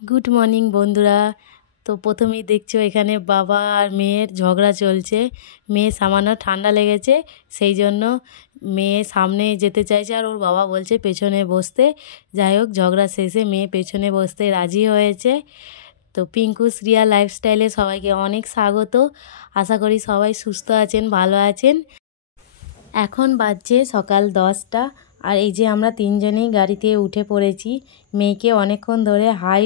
Good morning বন্ধুরা। তো প্রথমেই দেখছো এখানে বাবা আর মেয়ের ঝগড়া চলছে। মেয়ে সামান্য ঠান্ডা লেগেছে, সেই জন্য মেয়ে সামনে যেতে চাইছে আর ওর বাবা বলছে পেছনে বসতে। যাই হোক, ঝগড়া শেষে মেয়ে পেছনে বসতে রাজি হয়েছে। তো পিঙ্কু শ্রিয়া লাইফস্টাইলে সবাইকে অনেক স্বাগত। আশা করি সবাই সুস্থ আছেন, ভালো আছেন। এখন বাজছে সকাল 10টা, আর এই যে আমরা তিনজনেই গাড়িতে উঠে পড়েছি। মেয়েকে অনেকক্ষণ ধরে হাই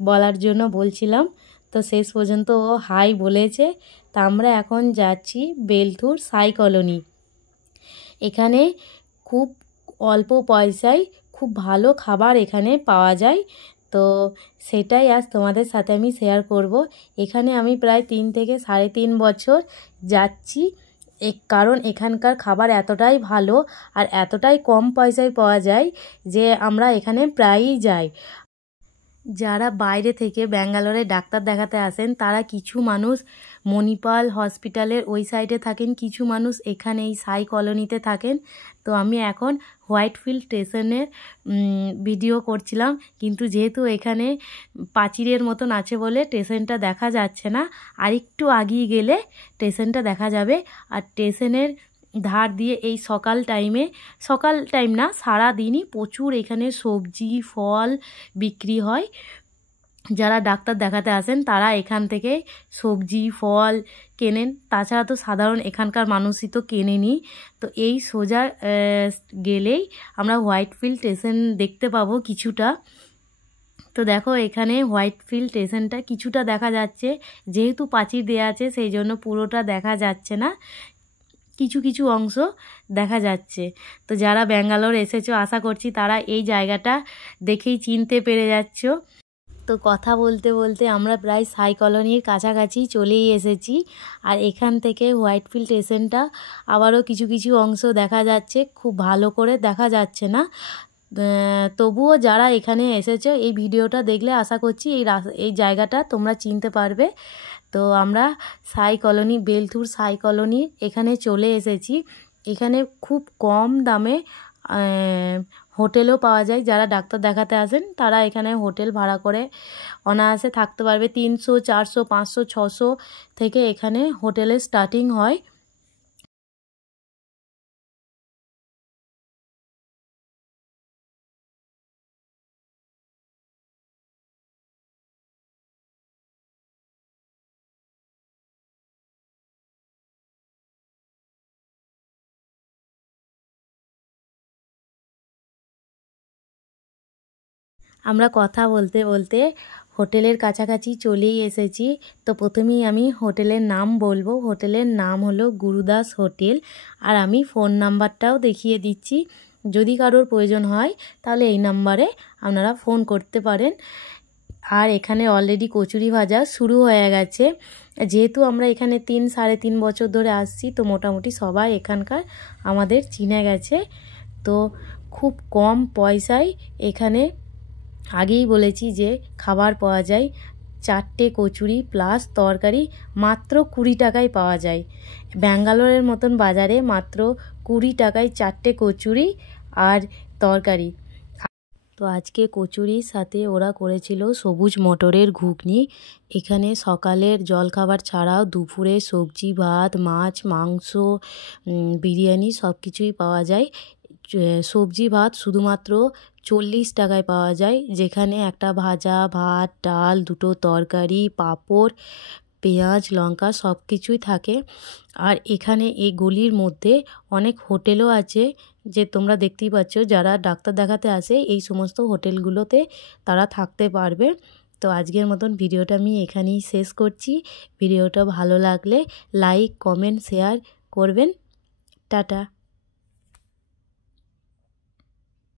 বলার জন্য বলছিলাম, তো শেষ পর্যন্ত ও হাই বলেছে। তা আমরা এখন যাচ্ছি বেলথুর সাই কলোনি। এখানে খুব অল্প পয়সায় খুব ভালো খাবার এখানে পাওয়া যায়। তো সেটাই আজ তোমাদের সাথে আমি শেয়ার করব। এখানে আমি প্রায় 3 থেকে 3.5 বছর যাচ্ছি, কারণ এখানকার খাবার এতটাই ভালো আর এতটাই কম পয়সায় পাওয়া যায় যে আমরা এখানে প্রায়ই যাই। যারা বাইরে থেকে ব্যাঙ্গালোরে ডাক্তার দেখাতে আসেন তারা কিছু মানুষ মণিপাল হসপিটালের ওই সাইডে থাকেন, কিছু মানুষ এখানে এই সাই কলোনিতে থাকেন। তো আমি এখন হোয়াইটফিল্ড স্টেশনের ভিডিও করছিলাম, কিন্তু যেহেতু এখানে প্রাচীরের মতন আছে বলে স্টেশনটা দেখা যাচ্ছে না। আর একটু আগিয়ে গেলে স্টেশনটা দেখা যাবে। আর স্টেশনের ধার দিয়ে এই সকাল টাইম না, সারা দিনই প্রচুর এখানে সবজি ফল বিক্রি হয়। যারা ডাক্তার দেখাতে আসেন তারা এখান থেকে সবজি ফল কেনেন, তাছাড়া তো সাধারণ এখানকার মানুষই তো কেনেনি। তো এই সোজা গেলেই আমরা হোয়াইটফিল্ড স্টেশন দেখতে পাবো কিছুটা। তো দেখো এখানে হোয়াইটফিল্ড স্টেশনটা কিছুটা দেখা যাচ্ছে, যেহেতু প্রাচীর দেওয়া আছে সেই জন্য পুরোটা দেখা যাচ্ছে না, কিছু কিছু অংশ দেখা যাচ্ছে। তো যারা ব্যাঙ্গালোর এসেছো আশা করছি তারা এই জায়গাটা দেখেই চিনতে পেরে যাচ্ছ। তো কথা বলতে বলতে আমরা প্রায় সাই কলোনির কাছাকাছি চলেই এসেছি। আর এখান থেকে হোয়াইটফিল্ড স্টেশনটা আবারও কিছু কিছু অংশ দেখা যাচ্ছে, খুব ভালো করে দেখা যাচ্ছে না। তবুও যারা এখানে এসেছো এই ভিডিওটা দেখলে আশা করছি এই জায়গাটা তোমরা চিনতে পারবে। তো আমরা সাই কলোনি বেলথুর সাই কলোনির এখানে চলে এসেছি। এখানে খুব কম দামে হোটেলও পাওয়া যায়। যারা ডাক্তার দেখাতে আসেন তারা এখানে হোটেল ভাড়া করে অনায়াসে থাকতে পারবে। 300 400 500 600 থেকে এখানে হোটেলের স্টার্টিং হয়। আমরা কথা বলতে বলতে হোটেলের কাছাকাছি চলেই এসেছি। তো প্রথমেই আমি হোটেলের নাম বলবো। হোটেলের নাম হলো গুরুদাস হোটেল। আর আমি ফোন নাম্বারটাও দেখিয়ে দিচ্ছি, যদি কারোর প্রয়োজন হয় তাহলে এই নাম্বারে আপনারা ফোন করতে পারেন। আর এখানে অলরেডি কচুরি ভাজা শুরু হয়ে গেছে। যেহেতু আমরা এখানে 3-3.5 বছর ধরে আসছি, তো মোটামুটি সবাই এখানকার আমাদের চিনে গেছে। তো খুব কম পয়সায় এখানে আগেই বলেছি যে খাবার পাওয়া যায়। 4টে কচুরি প্লাস তরকারি মাত্র 20 টাকায় পাওয়া যায়। ব্যাঙ্গালোরের মতন বাজারে মাত্র 20 টাকায় 4টে কচুরি আর তরকারি। তো আজকে কচুরির সাথে ওরা করেছিল সবুজ মটরের ঘুগনি। এখানে সকালের জলখাবার ছাড়াও দুপুরে সবজি ভাত মাছ মাংস বিরিয়ানি সব কিছুই পাওয়া যায়। সবজি ভাত শুধুমাত্র 40 টাকায় পাওয়া যায়, যেখানে একটা ভাজা ভাত ডাল 2টো তরকারি পাঁপড় পেঁয়াজ লঙ্কা সব কিছুই থাকে। আর এখানে এই গলির মধ্যে অনেক হোটেলও আছে, যে তোমরা দেখতেই পাচ্ছ। যারা ডাক্তার দেখাতে আসে এই সমস্ত হোটেলগুলোতে তারা থাকতে পারবে। তো আজকের মতন ভিডিওটা আমি এখানেই শেষ করছি। ভিডিওটা ভালো লাগলে লাইক কমেন্ট শেয়ার করবেন। টাটা।